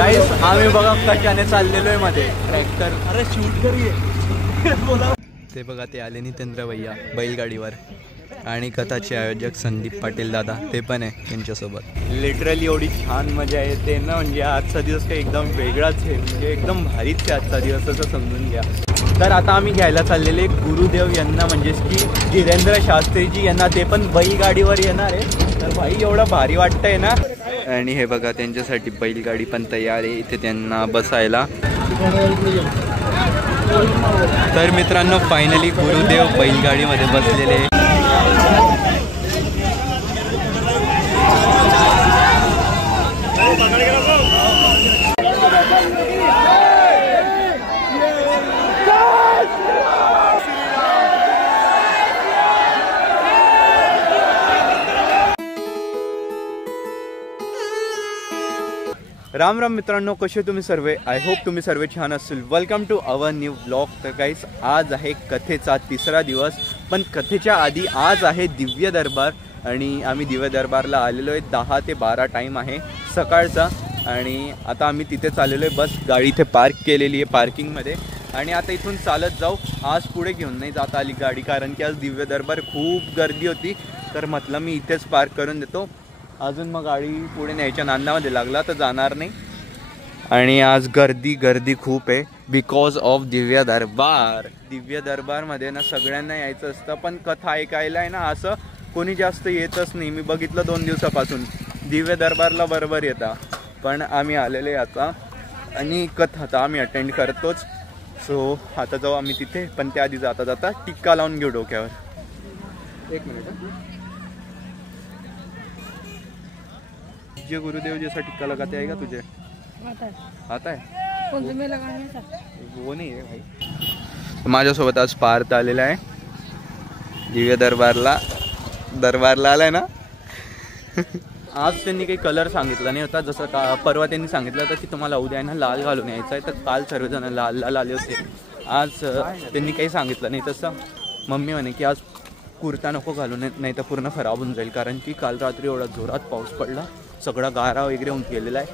गाईस आम्ही बघा कशाने चाललेलो आहे मध्ये ट्रॅक्टर. अरे शूट करूये बोला. ते बघा ते आले नितेंद्र भैया बैलगाडीवर आणि कथाचे आयोजक संदीप पाटील दादा ते पण आहे त्यांच्यासोबत. लिटरली एवढी छान मजा येते ना, म्हणजे आजचा दिवस काही एकदम वेगळाच आहे, म्हणजे एकदम भारीच आहे आजचा दिवस असं समजून घ्या. तर आता आम्ही घ्यायला चाललेले गुरुदेव यांना, म्हणजेच की धीरेंद्र शास्त्रीजी यांना, ते पण बैलगाडीवर येणार आहे. तर भाई एवढं भारी वाटतंय ना. आणि हे बघा त्यांच्यासाठी बैलगाडी पण तयार आहे इथे त्यांना बसायला. तर मित्रांनो फायनली गुरुदेव बैलगाडीमध्ये बसलेले. राम राम मित्रांनो, कसे तुम्ही सर्व? आय होप तुम्ही सर्व छान असतील. Welcome to our new blog. तर गाईस आज आहे कथेचा तिसरा दिवस, पण कथेच्या आधी आज आहे दिव्य दरबार आणि आम्ही दिव्य दरबारला आलेलो आहे. 10 ते 12 टाईम आहे सकाळचा आणि आता आम्ही तिथे चाललेलो आहे. बस गाडी इथे पार्क केलेली आहे पार्किंगमध्ये आणि आता इथून चालत जाऊ. आज पुढे घेऊन नाही जाता आली गाडी, कारण की आज दिव्य दरबार खूप गर्दी होती, तर म्हटलं मी इथेच पार्क करून देतो. अजून मग गाडी पुढे न्यायच्या नांदामध्ये लागला तर जाणार नाही. आणि आज गर्दी खूप आहे बिकॉज ऑफ दिव्य दरबार. दिव्य दरबारमध्ये ना सगळ्यांना यायचं असतं, पण कथा ऐकायला आहे ना असं कोणी जास्त येतच नाही. मी बघितलं 2 दिवसापासून दिव्य दरबारला बरोबर येता, पण आम्ही आलेले आता आणि कथा आता आम्ही अटेंड करतोच. सो आता जाऊ आम्ही तिथे, पण त्याआधी जाता जाता टिक्का लावून घेऊ डोक्यावर. 1 मिनिट. जे गुरुदेव जैसा टिक्का लगाते आएगा तुझे? आता है कौन से में लगाने का वो नहीं है भाई. माझ्यासोबत आज पार्थ आलेला आहे दिव्य दरबारला आलाय ना. आज त्यांनी काही कलर सांगितला नाही होता, जसं का परवा त्यांनी सांगितलं होतं की तुम्हाला उद्या ना लाल घालून यायचं आहे, तर काल सर्वजण लाल आले होते. आज त्यांनी काही सांगितलं नाही तसं. मम्मी म्हणे की आज कुर्ता नको घालून, नाही तर पूर्ण खराब होऊन जाईल, कारण की काल रात्री एवढा जोरात पाऊस पडला, सगळा गारा वगैरे होऊन गेलेला आहे.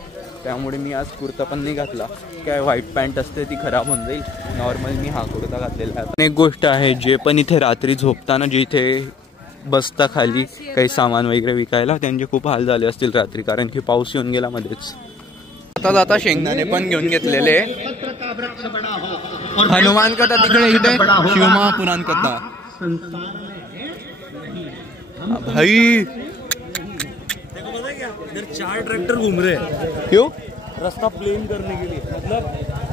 त्यामुळे मी आज कुर्ता पण नाही घातला. काय व्हाईट पॅन्ट असते ती खराब होऊन जाईल, नॉर्मल मी हा कुर्ता घातलेला आहे. एक गोष्ट आहे, जे पण इथे रात्री झोपताना जिथे बसता खाली काही सामान वगैरे विकायला, त्यांचे खूप हाल झाले असतील रात्री, कारण की पाऊस येऊन गेला मध्येच. आता शेंगदाणे पण घेऊन घेतलेले. हनुमान कथा तिकडे, इथे शिवमा पुराण कथा. भाई इधर 4 ट्रैक्टर घूम रहे हैं. क्यों? रास्ता प्लेन करने के लिए, मतलब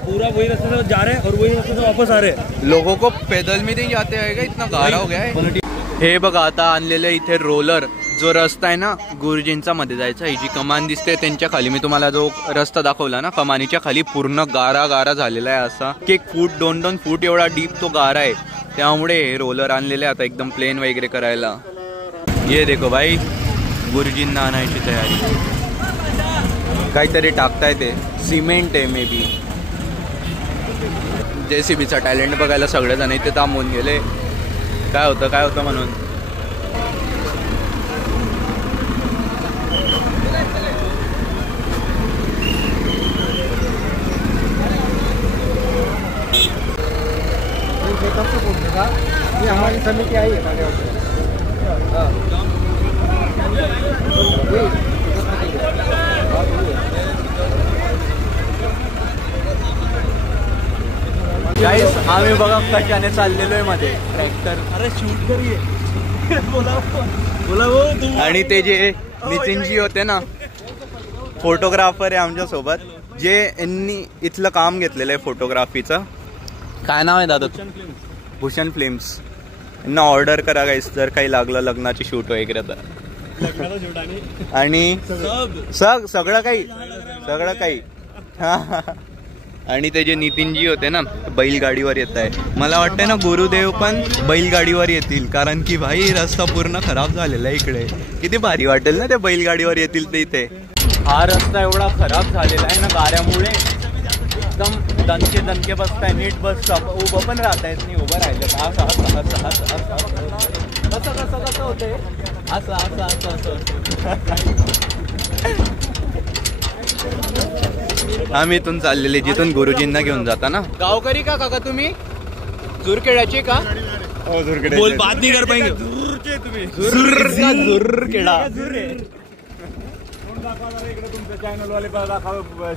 पूरा वही रास्ते से जा रहे हैं और वही रास्ते से वापस आ रहे हैं. लोगों को पैदल में नहीं जाते आएगा, इतना गारा हो गया है. हे बघा आता आणलेलं इथे रोलर. जो रस्ता आहे ना गुरुजींचा मध्ये जायचा, ही जी कमान दिसते त्यांच्या खाली, मी तुम्हाला जो रस्ता दाखवला ना कमानीच्या खाली, पूर्ण गारा झालेला आहे. असा 1 फूट 2 फूट एवढा डीप तो गारा आहे. त्यामुळे रोलर आणलेले आता एकदम प्लेन वगैरे करायला. ये देखो भाई गुरुजींना आणायची तयारी. काहीतरी टाकताय ते, सिमेंट आहे मे बी. JCBचा टॅलेंट बघायला सगळेजण इथे थांबून गेले. काय होतं म्हणून. ये हमारी समिति आई है. गाईस आम्ही बघा कशाने चाललेलो आहे मध्ये ट्रॅक्टर. अरे शूट करूये बोला वो. आणि ते जे नितीनजी होते ना फोटोग्राफर आहे आमच्या सोबत, जे यांनी इथलं काम घेतलेलं आहे फोटोग्राफीचं. काय नाव आहे दादा? भूषण फिल्म्स. यांना ऑर्डर करा गाईस जर काही लागलं लग्नाची शूट वगैरे तर. आणि सगळं काही. आणि ते जे नितीनजी होते ना बैलगाडीवर येत आहे. मला वाटतं ना गुरुदेव पण बैलगाडीवर येतील, कारण की भाई रस्ता पूर्ण खराब झालेला आहे इकडे. किती भारी वाटेल ना ते बैलगाडीवर येतील ते इथे. हा रस्ता एवढा खराब झालेला आहे ना गाड्यामुळे, एकदम दणके बसताय. नीट बसता, उभं पण राहता येत नाही. उभं राहिलं कसं होतंय असं. आम्ही इथून चाललेले जिथून गुरुजींना घेऊन जाता ना. गावकरी का काका तुम्ही? झुरखेडाचे का? बोल बात नाही कर पाहिजे. झुरखेडा चॅनल वाले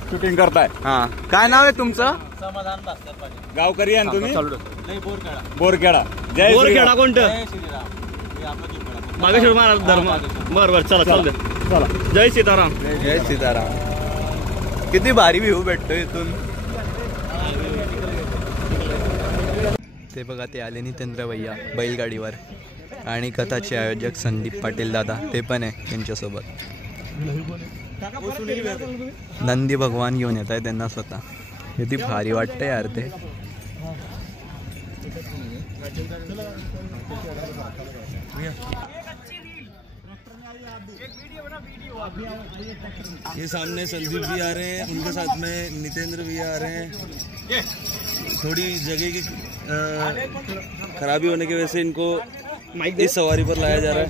शूटिंग करताय. हा काय नाव आहे तुमचं? समाधान भास्कर पाटील. गावकरी आहे तुम्ही? नाही बोरखेडा. बोरखेडा. जय बोरखेडा कोणतं? जय श्रीराम. हे आपलं झुरखेडा. मागेश्वर महाराज धर्म. बरोबर चला चालू चला. जय सीताराम. जय सीताराम. किती भारी व्ह्यू भेटतो इथून. ते बघा ते आले नितेंद्र भैया बैलगाडीवर आणि कथाचे आयोजक संदीप पाटील दादा ते पण आहे त्यांच्यासोबत. नंदी भगवान घेऊन येत आहे त्यांना स्वतः. किती भारी वाटतंय यार ते. ये सामने संदीप भी आ रहे हैं, उनके साथ में नितेंद्र भी आ रहे हैं. थोड़ी जगह की खराबी होने की वजह से इनको इस सवारी पर लाया जा रहा है.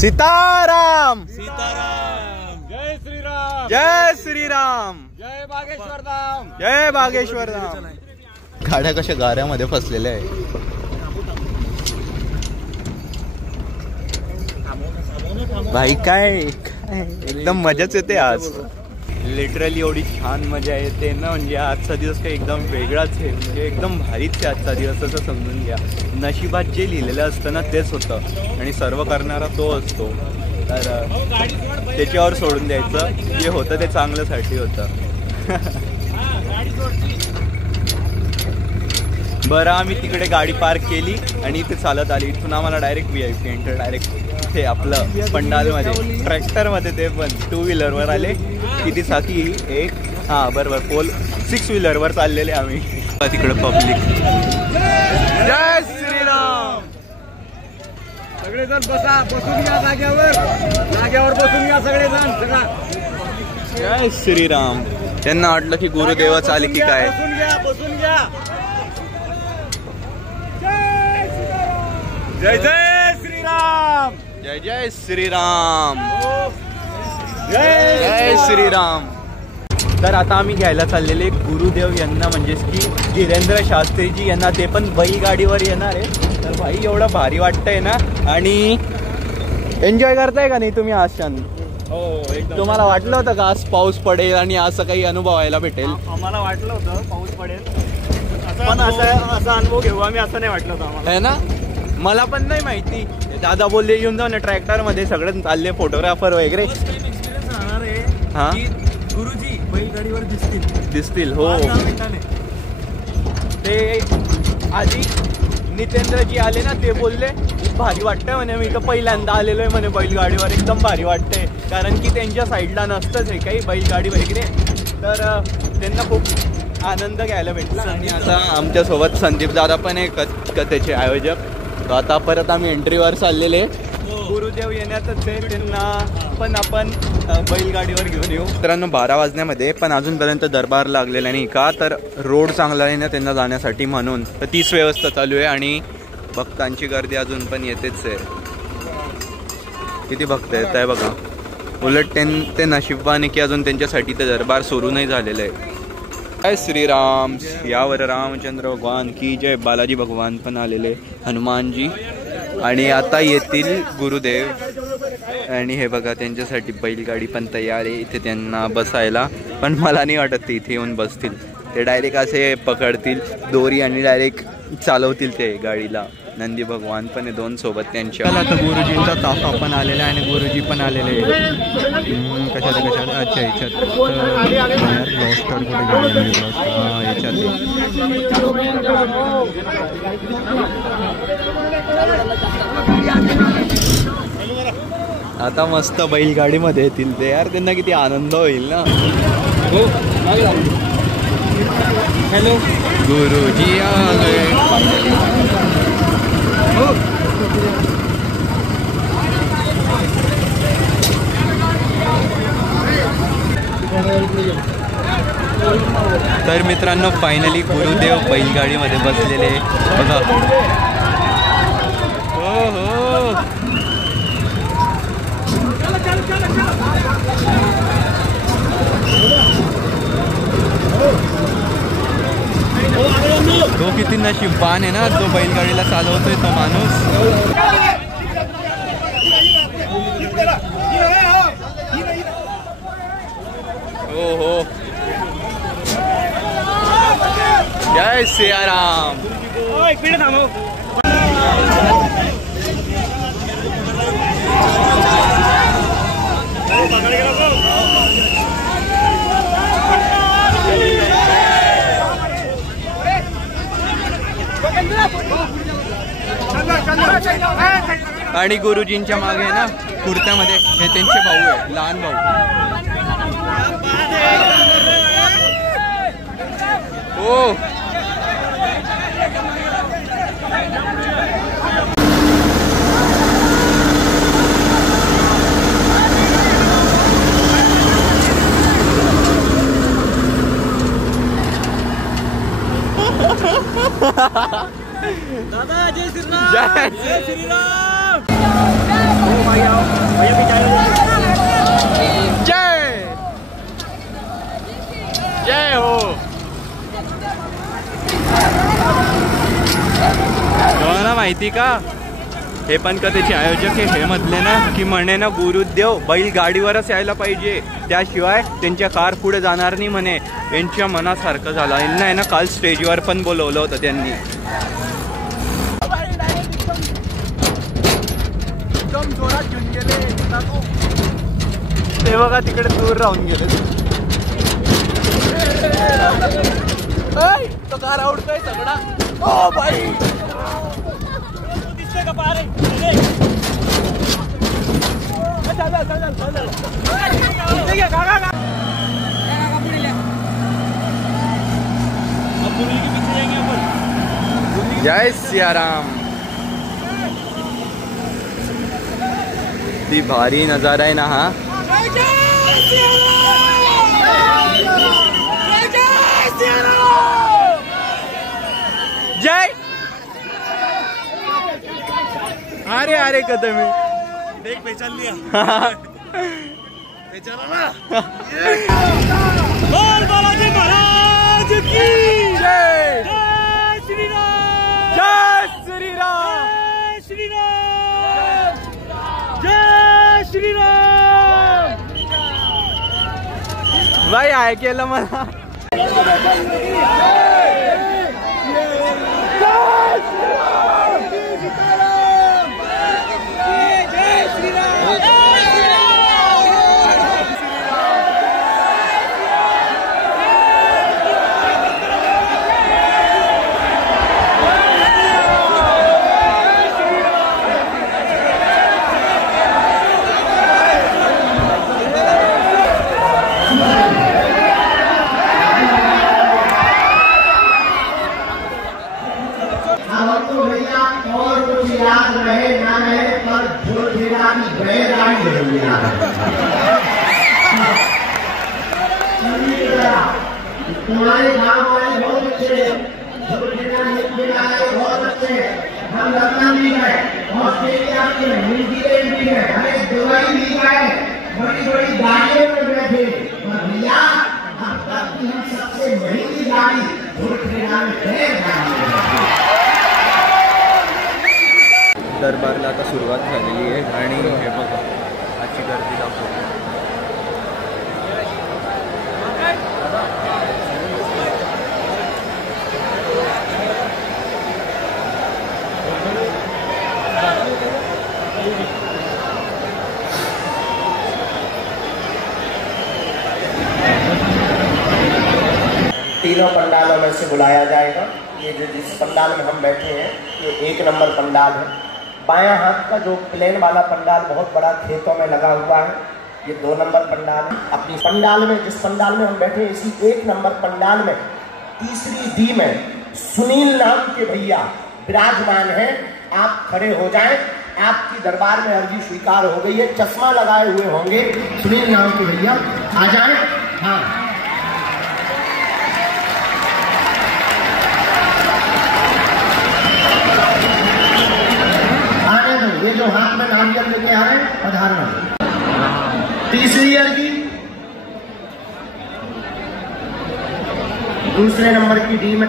सीताराम. सीताराम. जय श्रीराम. जय श्रीराम. जय बागेश्वर धाम. जय बागेश्वर धाम. गाड्या कशा गाऱ्यामध्ये फसलेल्या आहे. भाई काय एकदम मजाच येते आज. लिटरली एवढी छान मजा येते ना. म्हणजे आजचा दिवस काही एकदम वेगळाच आहे. म्हणजे एकदम भारीच आहे आजचा दिवस असं समजून घ्या. नशिबात जे लिहिलेलं असतं ना तेच होतं आणि सर्व करणारा तो असतो. तर त्याच्यावर सोडून द्यायचं. जे होतं ते चांगल्यासाठी होतं. बरं आम्ही तिकडे गाडी पार्क केली आणि इथे चालत आली. इथून आम्हाला डायरेक्ट VIP एंटर डायरेक्ट ते आपलं पंडालमध्ये ट्रॅक्टरमध्ये ते पण 2 व्हीलरवर आले. किती साथी एक हां बरोबर 6 व्हीलरवर चाललेले आम्ही. तिकडे पब्लिक. जय श्रीराम. सगळेजण बसा. बसून घ्या जाग्यावर. जाग्यावर बसून घ्या सगळेजण. सगळा जय श्रीराम. त्यांना वाटलं की गुरुदेवच आले की काय. बसून घ्या. बसून घ्या. जय जय श्रीराम. जय जय श्रीराम. जय श्रीराम. तर आता आम्ही घ्यायला चाललेले गुरुदेव यांना म्हणजेच की धीरेंद्र शास्त्रीजी यांना. ते पण बैलगाडीवर येणार आहे. तर भाई एवढं भारी वाटतंय ना. आणि एन्जॉय करताय का नाही तुम्ही आज छान? हो एकदम. तुम्हाला वाटलं होतं का आज पाऊस पडेल आणि असं काही अनुभवायला भेटेल? आम्हाला वाटलं होतं पाऊस पडेल पण असा अनुभव घेऊ आम्ही असं नाही वाटलं होतं आम्हाला. है ना. मला पण नाही माहिती. दादा बोलले येऊन जाऊ ना ट्रॅक्टर मध्ये सगळे चालले फोटोग्राफर वगैरे. हा गुरुजी बैलगाडीवर दिसतील. हो ते आधी नितेंद्रजी आले ना ते बोलले भारी वाटतंय म्हणे. मी तर पहिल्यांदा आलेलो आहे म्हणे बैलगाडीवर. एकदम भारी वाटतंय कारण की त्यांच्या साईडला नसतंच आहे काही बैलगाडी वगैरे. तर त्यांना खूप आनंद घ्यायला भेटला. आणि आता आमच्यासोबत संदीप दादा पण आहे कथेचे आयोजक. तर आता परत आम्ही एंट्रीवर चाललेले. गुरुदेव येण्यातच आहे. त्यांना पण आपण बैलगाडीवर घेऊन येऊ. मित्रांनो 12 वाजण्यामध्ये पण अजूनपर्यंत दरबार लागलेला नाही का. तर रोड चांगला आहे ना त्यांना जाण्यासाठी म्हणून. तर तीच व्यवस्था चालू आहे आणि भक्तांची गर्दी अजून पण येतेच आहे. किती भक्त येत आहे बघा. उलट ते नशिबाने की अजून त्यांच्यासाठी ते दरबार सुरू नाही झालेलं आहे. जय श्रीराम. यावर रामचंद्र भगवान की जय. बालाजी भगवान पण आलेले. हनुमानजी. आणि आता येतील गुरुदेव. आणि हे बघा त्यांच्यासाठी बैलगाडी पण तयार आहे इथे त्यांना बसायला. पण मला नाही वाटत ते इथे येऊन बसतील. ते डायरेक्ट असे पकडतील दोरी आणि डायरेक्ट चालवतील ते गाडीला. नंदी भगवान पण आहे 2 सोबत त्यांच्या. आता गुरुजींचा ताफा पण आलेला आहे आणि गुरुजी पण आलेले. कशात अच्छा याच्यात आता मस्त बैलगाडीमध्ये येतील ते. यार त्यांना किती आनंद होईल ना. हॅलो गुरुजी आले. तर मित्रांनो फायनली गुरुदेव बैलगाडीमध्ये बसलेले बघा. हो हो तो किती नशीबवान आहे ना, जो बैलगाडीला चालवतोय तो माणूस. हो हो, जय सियाराम. आणि गुरुजींच्या मागे ना कुर्त्यामध्ये हे त्यांचे भाऊ आहे, लहान भाऊ. हो दादा जय श्रीराम. जय श्रीराम. जय जय हो. तुम्हाला माहिती का, हे पण कथेचे आयोजक हे म्हटले ना की म्हणे ना गुरुदेव बैल गाडीवरच यायला पाहिजे, त्याशिवाय त्यांच्या कार पुढे जाणार नाही म्हणे. यांच्या मनासारखं झालं. यांना आहे ना काल स्टेजवर पण बोलवलं होतं त्यांनी. ते बघा तिकडे दूर राहून गेले. तो कार आवडतोय सगळा. ओ बाई दिसतोय का पारे. जय सियाराम. ती भारी नजारा आहे ना हा. जय. अरे अरे कदम देख पहचान लिया. पहचाना ना. बोल बालाजी महाराज की जय. जय श्रीराम. जय श्रीराम. जय श्रीराम. जय श्रीराम. भाई आहे केलं मला. तुम्हारे गाँव वाले बहुत अच्छे हैं, बहुत अच्छे हैं. हम लखनऊ भी गए, ऑस्ट्रेलिया के न्यूजीलैंड भी गए, हमें दुबई भी गए, बड़ी बड़ी गाड़ियों में बैठे. और भैया अब तक की हम सबसे महंगी गाड़ी घोड़खेड़ा में दरबारला आता सुरुवात झालेली आहे आणि हे बघा आजची गर्दी दाखवतो. तीनों पंडालों में से बुलाया जाएगा. ये जो जिस पंडाल में हम बैठे हैं ये 1 नंबर पंडाल है. बायां हाथ का जो प्लेन वाला पंडाल बहुत बड़ा खेतों में लगा हुआ है, ये 2 नंबर पंडाल है. अपनी पंडाल में जिस पंडाल में हम बैठे हैं इसी 1 नंबर पंडाल में तीसरी डी में सुनील नाम के भैया विराजमान हैं. आप खड़े हो जाएं. आपकी दरबार में अर्जी स्वीकार हो गई है. चश्मा लगाए हुए होंगे सुनील नाम के भैया, आ जाएं. हाँ ये जो हाथ में नारियल लेके आ रहे हैं पधारना. तीसरी अर्जी दूसरे नंबर की डी में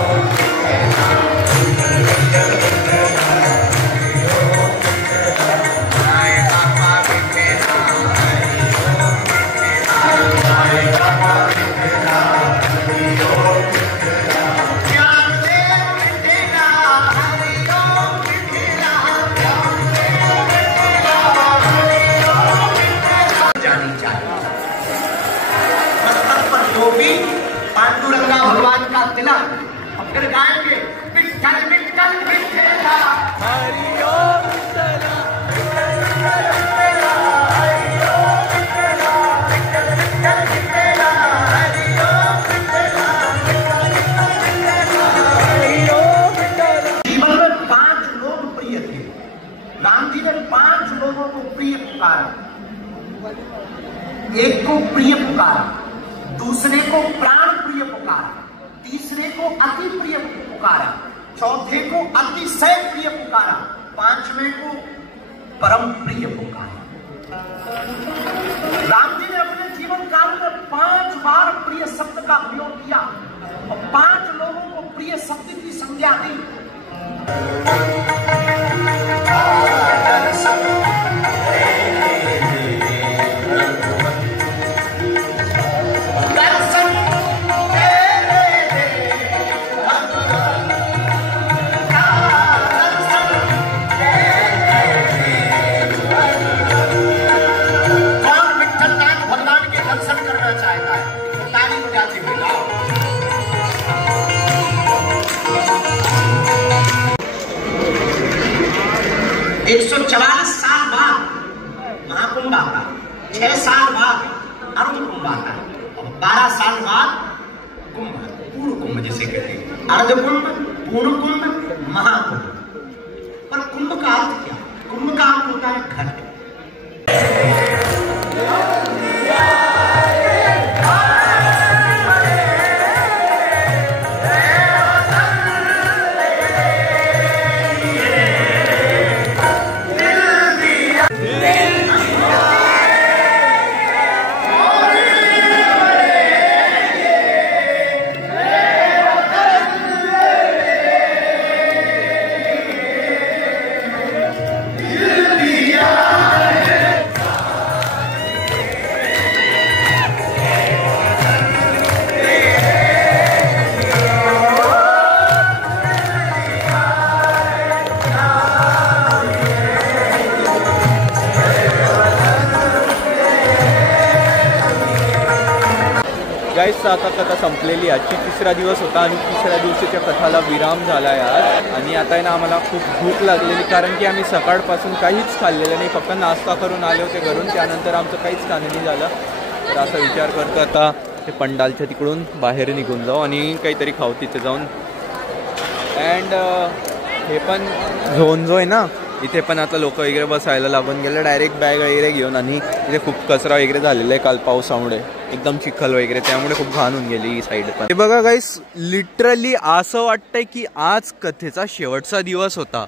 जीवन में 5 लोग प्रिय थे। राम जी ने 5 लोगों को प्रिय पुकारा। एक को प्रिय पुकारा, दूसरे को प्राण प्रिय पुकारा, तीसरे को अति प्रिय पुकारा, चौथे को अतिशय प्रिय पुकारा, 5वें को परम प्रिय पुकारा। राम जी ने अपने जीवन काल में 5 बार प्रिय शब्द का प्रयोग किया और 5 लोगों को प्रिय शब्द की संज्ञा दी। एक 144 साल बाद महाकुंभ आता, 6 साल बाद अर्ध कुंभ आता और 12 साल बाद कुंभ, पूर्ण कुंभ जिसे कहते हैं। अर्ध कुंभ, पूर्ण कुंभ, महाकुंभ। पर कुंभ का अर्थ क्या? कुंभ का अर्थ होता है घट। गाईस आता कथा संपलेली. आजची 3रा दिवस होता आणि 3ऱ्या दिवशीच्या कथाला विराम झाला आहे आज. आणि आता आहे ना आम्हाला खूप भूक लागलेली, कारण की आम्ही सकाळपासून काहीच खाल्लेलं नाही, फक्त नाश्ता करून आले होते घरून. त्यानंतर आमचं काहीच खाणं नाही झालं. तर असा विचार करतो आता ते पंडालच्या तिकडून बाहेर निघून जाऊ आणि काहीतरी खाऊ तिथे जाऊन. अँड हे पण झोन जो आहे ना, इथे पण आता लोक वगैरे बसायला लागून गेले डायरेक्ट बॅग वगैरे घेऊन. आणि इथे खूप कचरा वगैरे झालेला आहे काल पावसामुळे, एकदम चिखल वगैरे, त्यामुळे खूप घाण होऊन गेली ही साईड पण. हे बघा गाईस, लिटरली असं वाटतंय की आज कथेचा शेवटचा दिवस होता,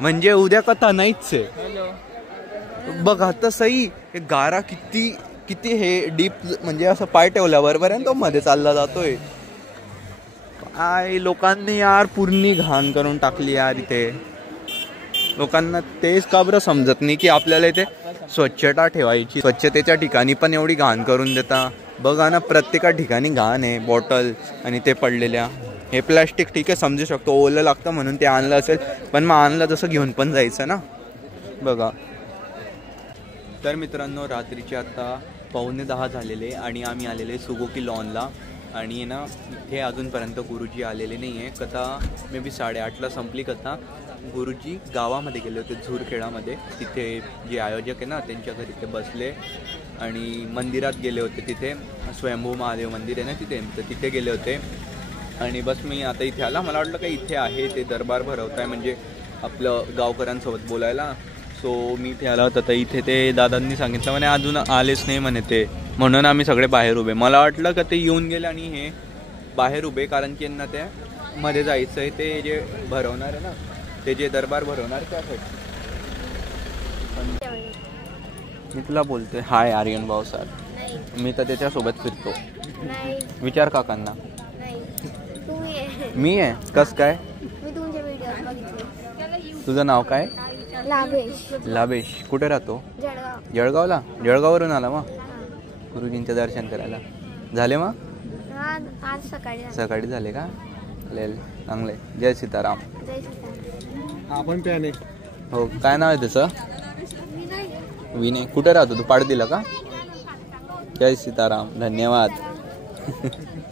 म्हणजे उद्या कथा नाहीच आहे. बघा तसंही हे गारा किती किती हे डीप, म्हणजे असं पाय ठेवल्यावर पर्यंत तो मध्ये चालला जातोय. काय लोकांनी यार पूर्ण घाण करून टाकली यार इथे. लोकांना तेच का बरं समजत नाही की आपल्याला इथे स्वच्छता ठेवायची. स्वच्छतेच्या ठिकाणी पण एवढी घाण करून देता. बघा ना, प्रत्येका ठिकाणी घाण आहे, बॉटल आणि ते पडलेल्या. हे प्लॅस्टिक ठीक आहे, समजू शकतो ओलं लागतं म्हणून ते आणलं असेल, पण मग आणलं जसं घेऊन पण जायचं ना. बघा तर मित्रांनो, रात्रीचे आता 9:45 झालेले आणि आम्ही आलेले सुगोकी लॉनला. आणि ना इथे अजूनपर्यंत गुरुजी आलेले नाही आहे. कथा मे बी 8:30ला संपली कथा. गुरुजी गावामध्ये गेले होते, झुरखेडामध्ये. तिथे जे आयोजक आहे ना त्यांच्या घरी ते बसले आणि मंदिरात गेले होते. तिथे स्वयंभू महादेव मंदिर आहे ना तिथे, तर तिथे गेले होते. आणि बस मी आता इथे आला. मला वाटलं का इथे आहे ते दरबार भरवत आहे, म्हणजे आपलं गावकऱ्यांसोबत बोलायला. सो मी इथे आला होता. तर इथे ते दादांनी सांगितलं म्हणे अजून आलेच नाही म्हणे ते, म्हणून आम्ही सगळे बाहेर उभे. मला वाटलं का ते येऊन गेले आणि हे बाहेर उभे, कारण की यांना त्या मध्ये जायचं आहे. ते जे भरवणार आहे ना, ते जे दरबार भरवणार त्यासाठी. मी तुला बोलतोय हाय आर्यन भाऊ सर, मी तर त्याच्यासोबत फिरतो. विचार काकांना. मी आहे कस काय? तुझं नाव काय? लाभेश. लाभेश. कुठे राहतो? जळगाव. जळगावला. जळगाववरून आला मग गुरुजींचं दर्शन करायला. झाले मग? आज सकाळी झाले का? चालेल, चांगले. जय सीताराम. आपण प्याने. हो, काय नाव आहे त्याचं? विनय. कुठे राहतो तू? पाड दिला का? जय सीताराम, धन्यवाद.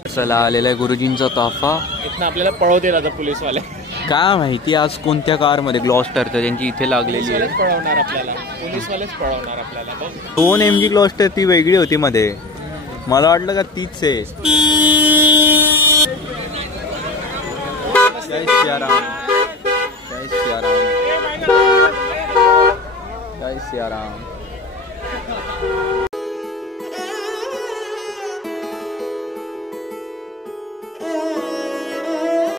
चला आलेला आहे गुरुजींचा तोफा. इथनं आपल्याला पळवतील आता पोलीसवाले. काय माहिती आज कोणत्या कारमध्ये ग्लॉस्टरच्या त्यांची इथे लागलेली आहे. पळवणार आपल्याला, पोलीसवालेच पळवणार आपल्याला. 2 MG ग्लॉस्टर ती वेगळी होती मध्ये, मला वाटलं का तीच आहे. जय सियाराम, जय सियाराम, जय सियाराम.